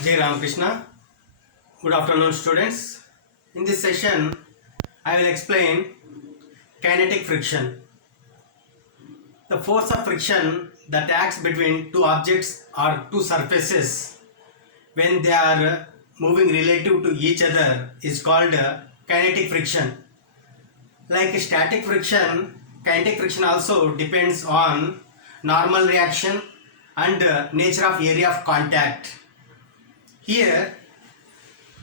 Jai Ram Krishna. Good afternoon, students. In this session, I will explain kinetic friction. The force of friction that acts between two objects or two surfaces when they are moving relative to each other is called kinetic friction. Like static friction, kinetic friction also depends on normal reaction and nature of area of contact. Here,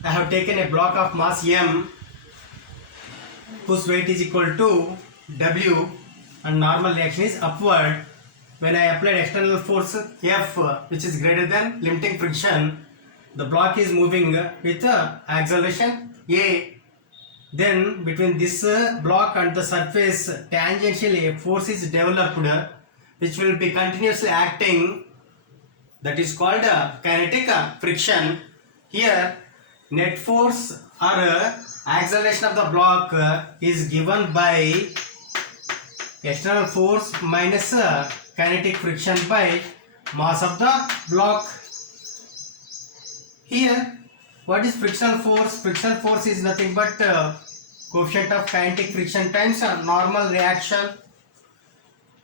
I have taken a block of mass m whose weight is equal to W and normal reaction is upward. When I applied external force F which is greater than limiting friction, the block is moving with acceleration A. Then between this block and the surface tangentially a force is developed which will be continuously acting, that is called kinetic friction. Here net force or acceleration of the block is given by external force minus kinetic friction by mass of the block. Here what is frictional force? Frictional force is nothing but coefficient of kinetic friction times normal reaction.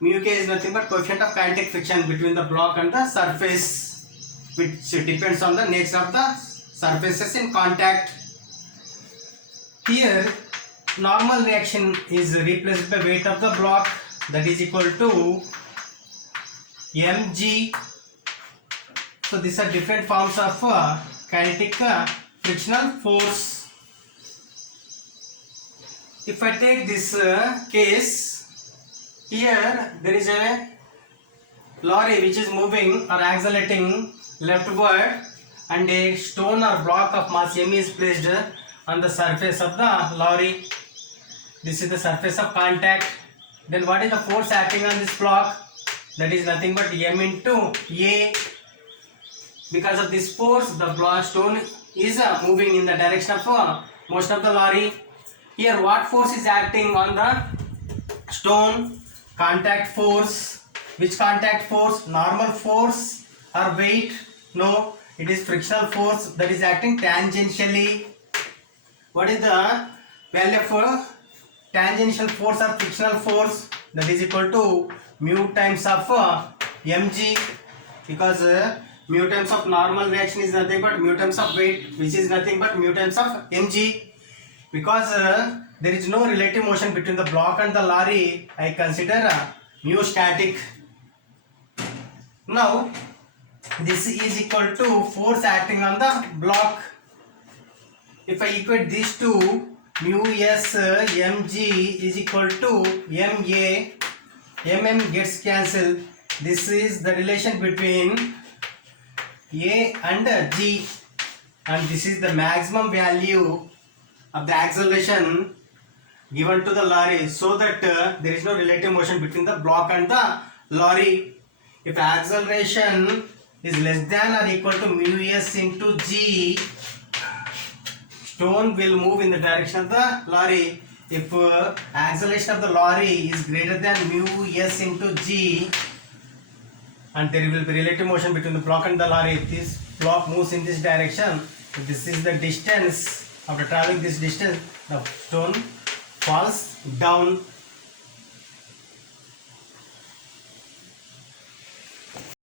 Mu k is nothing but coefficient of kinetic friction between the block and the surface, which depends on the nature of the surfaces in contact. Here normal reaction is replaced by weight of the block, that is equal to mg. So these are different forms of kinetic frictional force. If I take this case, here there is a lorry which is moving or accelerating leftward, and a stone or block of mass m is placed on the surface of the lorry. This is the surface of contact. Then what is the force acting on this block? That is nothing but m into a. Because of this force, the block stone is moving in the direction of motion of the lorry. Here what force is acting on the stone? Contact force. Which contact force? Normal force or weight? No, it is frictional force that is acting tangentially. What is the value of tangential force or frictional force? That is equal to mu times of mg, because mu times of normal reaction is nothing but mu times of weight, which is nothing but mu times of mg. Because there is no relative motion between the block and the lorry, I consider mu static. Now this is equal to force acting on the block. If I equate these two, mu s mg is equal to ma, gets cancelled. This is the relation between a and g, and this is the maximum value of the acceleration given to the lorry, so that there is no relative motion between the block and the lorry. If acceleration is less than or equal to mu s into g, stone will move in the direction of the lorry. If acceleration of the lorry is greater than mu s into g, and there will be relative motion between the block and the lorry, this block moves in this direction. If this is the distance, after traveling this distance, the stone falls down.